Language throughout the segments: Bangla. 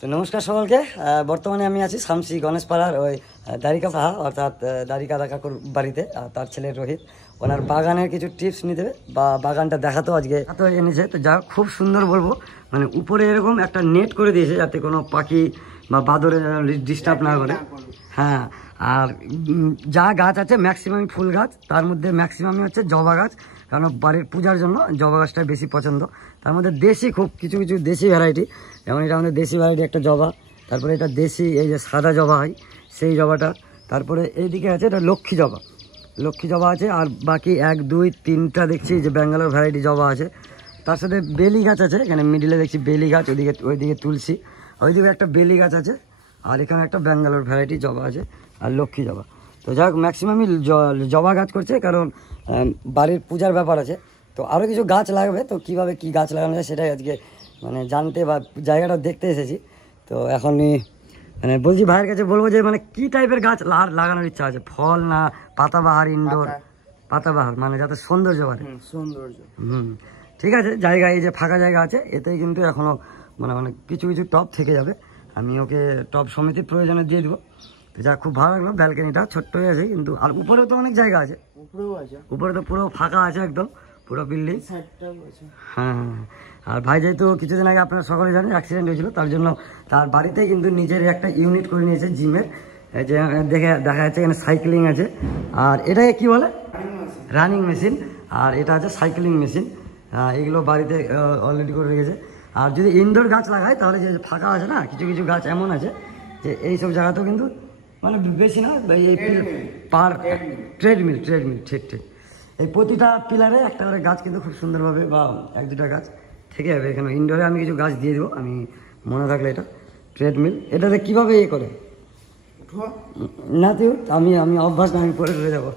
তো নমস্কার সকলকে। বর্তমানে আমি আছি শামসি গণেশপাড়ার ওই দারিকা সাহা অর্থাৎ দারিকা কাকুর বাড়িতে। তার ছেলে রোহিত ওনার বাগানের কিছু টিপস নিতে বা বাগানটা দেখাতেও আজকে এত এনেছে। তো যা খুব সুন্দর বলবো, মানে উপরে এরকম একটা নেট করে দিয়েছে যাতে কোনো পাখি বা বাদরে ডিস্টার্ব না করে। হ্যাঁ, আর যা গাছ আছে ম্যাক্সিমাম ফুল গাছ, তার মধ্যে ম্যাক্সিমামই হচ্ছে জবা গাছ, কারণ বাড়ির পূজার জন্য জবা গাছটা বেশি পছন্দ। তার মধ্যে দেশি খুব কিছু কিছু দেশি ভ্যারাইটি, যেমন এটা আমাদের দেশি ভ্যারাইটি একটা জবা, তারপরে এটা দেশি এই যে সাদা জবা হয় সেই জবাটা, তারপরে এইদিকে আছে এটা লক্ষ্মী জবা আছে, আর বাকি 1 2 3টা দেখছি যে ব্যাঙ্গালোর ভ্যারাইটি জবা আছে। তার সাথে বেলি গাছ আছে, এখানে মিডিলে দেখছি বেলি গাছ, ওইদিকে তুলসী, ওইদিকে একটা বেলি গাছ আছে, আর এখানে একটা ব্যাঙ্গালোর ভ্যারাইটি জবা আছে আর লক্ষ্মী জবা। তো যাই হোক ম্যাক্সিমামই জবা গাছ করছে, কারণ বাড়ির পূজার ব্যাপার আছে। তো আরও কিছু গাছ লাগবে, তো কীভাবে কী গাছ লাগানো যায় সেটাই আজকে মানে জানতে বা জায়গাটা দেখতে এসেছি। তো এখনই মানে বলছি ভাইয়ের কাছে বলবো যে মানে কী টাইপের গাছ লাগানোর ইচ্ছা আছে, ফল না পাতাবাহার ইনডোর? পাতাবাহার মানে যাতে সৌন্দর্য বাড়ে। ঠিক আছে, জায়গা এই যে ফাঁকা জায়গা আছে এতেই কিন্তু এখনও মানে অনেক কিছু কিছু টব থেকে যাবে, আমি ওকে টব সমিতির প্রয়োজনে দিয়ে দেবো। তো যা খুব ভালো লাগলো, ব্যালকনিটা ছোট্ট হয়ে আছে কিন্তু, আর উপরেও তো অনেক জায়গা আছে, উপরে তো পুরো ফাঁকা আছে একদম পুরো বিল্ডিং। হ্যাঁ, আর ভাই যেহেতু কিছুদিন আগে আপনারা সকলে জানেন অ্যাক্সিডেন্ট হয়েছিল, তার জন্য তার বাড়িতেই কিন্তু নিজের একটা ইউনিট করে নিয়েছে জিমের, যে দেখা যাচ্ছে এখানে সাইক্লিং আছে, আর এটাকে কি বলে রানিং মেশিন, আর এটা আছে সাইক্লিং মেশিন। এগুলো বাড়িতে অলরেডি করে রেখেছে। আর যদি ইনডোর গাছ লাগায় তাহলে যে ফাঁকা আছে না, কিছু কিছু গাছ এমন আছে যে এইসব জায়গাতেও কিন্তু মানে বেশি না, এই পার ট্রেডমিল ঠিক এই প্রতিটা পিলারে একটা করে গাছ কিন্তু খুব সুন্দরভাবে বা 1 2টা গাছ থেকে যাবে এখানে। ইনডোরে আমি কিছু গাছ দিয়ে দেবো, আমি মনে থাকলে এটা ট্রেডমিল, এটাতে কীভাবে ইয়ে করে না তুই আমি অভ্যাস না, আমি পরে চলে যাবো।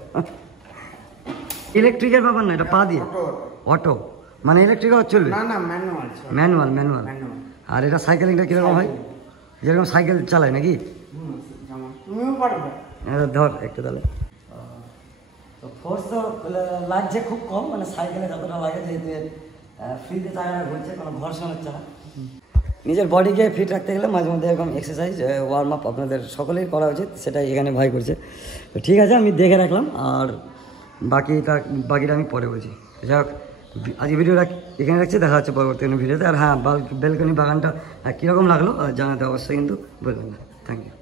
ইলেকট্রিকের ব্যাপার না, এটা পা দিয়ে অটো, মানে ইলেকট্রিক চলবে না, ম্যানুয়াল। আর এটা সাইকেলিংটা কীরকম হয়, যেরকম সাইকেল চালায় নাকি? ধর একটু তাহলে। তো ফোর্স তো লাগছে খুব কম, মানে সাইকেলে যতটা লাগে, যেহেতু ফ্রিতে টায়ার ঘুরছে, কোনো ঘর্ষণ হচ্ছে না। নিজের বডিকে ফিট রাখতে গেলে মাঝে মধ্যে এরকম এক্সারসাইজ ওয়ার্ম আপ আপনাদের সকলেই করা উচিত, সেটাই এখানে ভাই করছে। তো ঠিক আছে, আমি দেখে রাখলাম, আর বাকিটা আমি পরে বলছি। যাই হোক, আজকে ভিডিওটা এখানে রাখছি, দেখা হচ্ছে পরবর্তী ভিডিওতে। আর হ্যাঁ, বেলকনি বাগানটা কীরকম লাগলো জানাতে অবশ্যই কিন্তু বলবেন। Thank you.